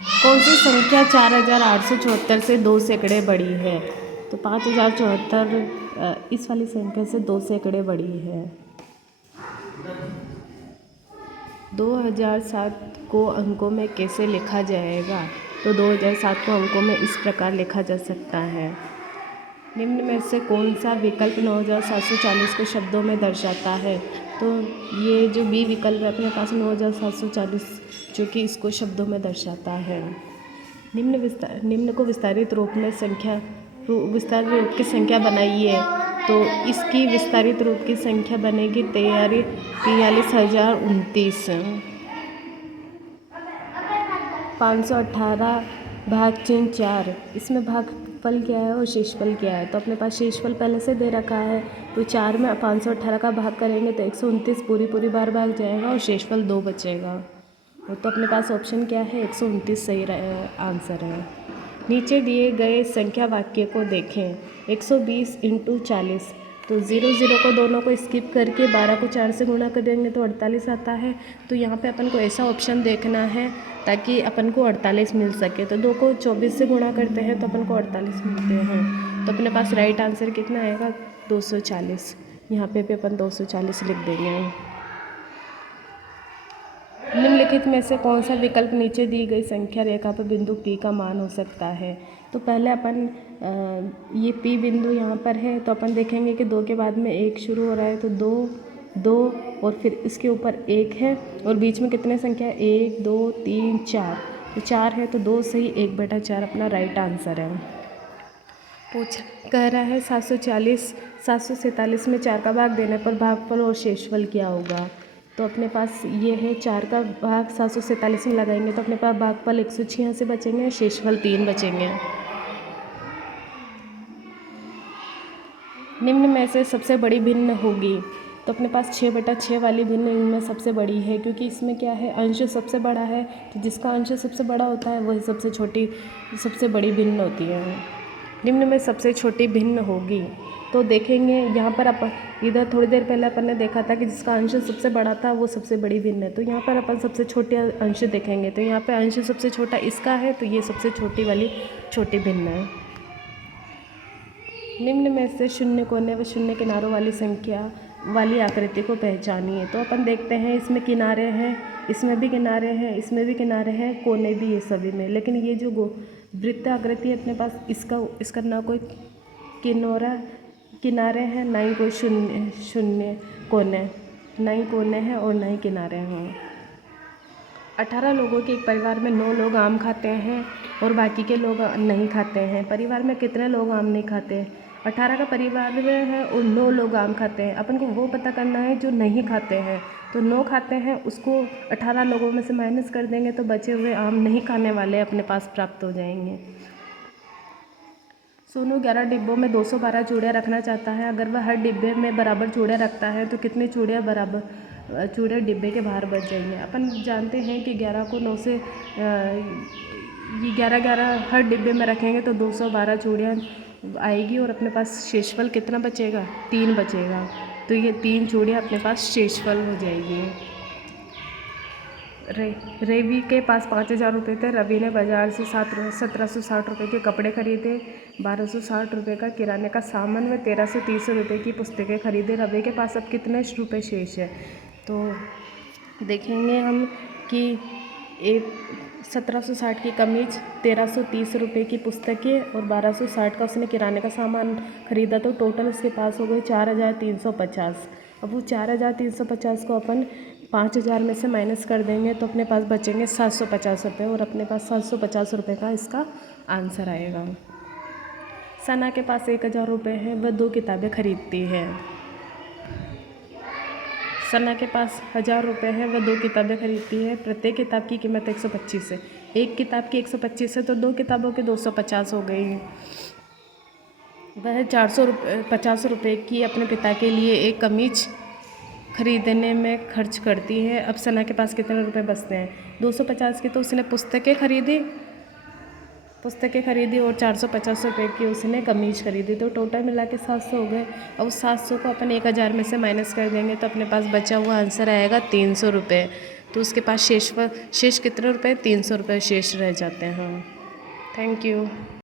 कौन सी संख्या 4874 से 2 सैकड़े बड़ी है? तो 5074 इस वाली संख्या से 2 सैकड़े बड़ी है। 2007 को अंकों में कैसे लिखा जाएगा? तो 2007 को अंकों में इस प्रकार लिखा जा सकता है। निम्न में से कौन सा विकल्प 9740 को शब्दों में दर्शाता है? तो ये जो बी विकल्प है अपने पास 9740 जो कि इसको शब्दों में दर्शाता है। निम्न को विस्तारित रूप की संख्या बनाइए। तो इसकी विस्तारित रूप की संख्या बनेगी 43,029। 518 भाग चिन्ह 4, इसमें भागफल क्या है और शेषफल क्या है? तो अपने पास शेषफल पहले से दे रखा है, तो 4 में 518 का भाग करेंगे तो 129 पूरी बार भाग जाएगा और शेषफल 2 बचेगा। तो अपने पास ऑप्शन क्या है? 129 सही आंसर है। नीचे दिए गए संख्या वाक्य को देखें। 120 × 40, तो 0 को दोनों को स्किप करके 12 को 4 से गुणा कर देंगे तो 48 आता है। तो यहाँ पे अपन को ऐसा ऑप्शन देखना है ताकि अपन को 48 मिल सके। तो 2 को 24 से गुणा करते हैं तो अपन को 48 मिलते हैं। तो अपने पास राइट आंसर कितना आएगा? 240। यहाँ पे भी अपन 240 लिख देंगे। निम्नलिखित में से कौन सा विकल्प नीचे दी गई संख्या रेखा पर बिंदु P का मान हो सकता है? तो पहले अपन ये P बिंदु यहाँ पर है तो अपन देखेंगे कि 2 के बाद में 1 शुरू हो रहा है तो 2 और फिर इसके ऊपर 1 है और बीच में कितने संख्या? 1 2 3 4, तो 4 है तो 2 सही 1/4 अपना राइट आंसर है। कह रहा है 747 में 4 का भाग देने पर भागफल और शेषफल क्या होगा? तो अपने पास ये है 4 का भाग 747 में लगाएंगे तो अपने पास भागफल 186 बचेंगे, शेषफल 3 बचेंगे। निम्न में से सबसे बड़ी भिन्न होगी? तो अपने पास 6/6 वाली भिन्न इनमें सबसे बड़ी है क्योंकि इसमें क्या है? अंश सबसे बड़ा है, तो जिसका अंश सबसे बड़ा होता है वही सबसे बड़ी भिन्न होती है। निम्न में सबसे छोटी भिन्न होगी? तो देखेंगे यहाँ पर अपन इधर थोड़ी देर पहले अपन ने देखा था कि जिसका अंश सबसे बड़ा था वो सबसे बड़ी भिन्न है। तो यहाँ पर अपन सबसे छोटे अंश देखेंगे तो यहाँ पे अंश सबसे छोटा इसका है तो ये सबसे छोटी वाली छोटी भिन्न है। निम्न में से शून्य कोने व शून्य किनारों वाली संख्या वाली आकृति को पहचानिए। तो अपन देखते हैं इसमें किनारे हैं, इसमें भी किनारे हैं, इसमें भी किनारे हैं, कोने भी ये सभी में। लेकिन ये जो वृत्त आकृति है अपने पास इसका ना कोई किनारे हैं ना ही कोई शून्य कोने, ना ही कोने हैं और ना ही किनारे हैं। 18 लोगों के एक परिवार में 9 लोग आम खाते हैं और बाकी के लोग नहीं खाते हैं। परिवार में कितने लोग आम नहीं खाते? 18 का परिवार है और 9 लोग आम खाते हैं। अपन को वो पता करना है जो नहीं खाते हैं। तो 9 खाते हैं उसको 18 लोगों में से माइनस कर देंगे तो बचे हुए आम नहीं खाने वाले अपने पास प्राप्त हो जाएंगे। सोनू 11 डिब्बों में 212 चूड़ियाँ रखना चाहता है। अगर वह हर डिब्बे में बराबर चूड़ियाँ रखता है तो कितनी चूड़ियाँ चूड़ियाँ डिब्बे के बाहर बच जाएंगे? अपन जानते हैं कि 11 को 9 से ये 11 हर डिब्बे में रखेंगे तो 212 चूड़ियाँ आएगी और अपने पास शेषफल कितना बचेगा? 3 बचेगा। तो ये 3 चूड़ियाँ अपने पास शेषफल हो जाएगी। रवि के पास 5,000 रुपये थे। रवि ने बाज़ार से 1760 रुपये के कपड़े खरीदे, 1260 रुपये का किराने का सामान व 1330 रुपये की पुस्तकें खरीदे। रवि के पास अब कितने रुपये शेष है? तो देखेंगे हम कि 1760 की कमीज, 1330 रुपये की पुस्तकें और 1260 का उसने किराने का सामान खरीदा तो टोटल उसके पास हो गए 4,350। अब वो 4,350 को अपन 5,000 में से माइनस कर देंगे तो अपने पास बचेंगे 750 रुपये और अपने पास 750 रुपये का इसका आंसर आएगा। सना के पास 1,000 रुपये है, वह 2 किताबें खरीदती है। सना के पास 1,000 रुपये है, वह 2 किताबें खरीदती है। प्रत्येक किताब की कीमत 125 है। एक किताब की 125 है तो 2 किताबों के 250 हो गई। वह 450 रुपये की अपने पिता के लिए एक कमीज खरीदने में खर्च करती है। अब सना के पास कितने रुपए बचते हैं? 250 की तो उसने पुस्तकें खरीदी और 450 रुपये की उसने कमीज खरीदी तो टोटल मिला के 700 हो गए। और उस 700 को अपन 1,000 में से माइनस कर देंगे तो अपने पास बचा हुआ आंसर आएगा 300 रुपये। तो उसके पास शेष कितने रुपए, 300 रुपये शेष रह जाते हैं। हाँ, थैंक यू।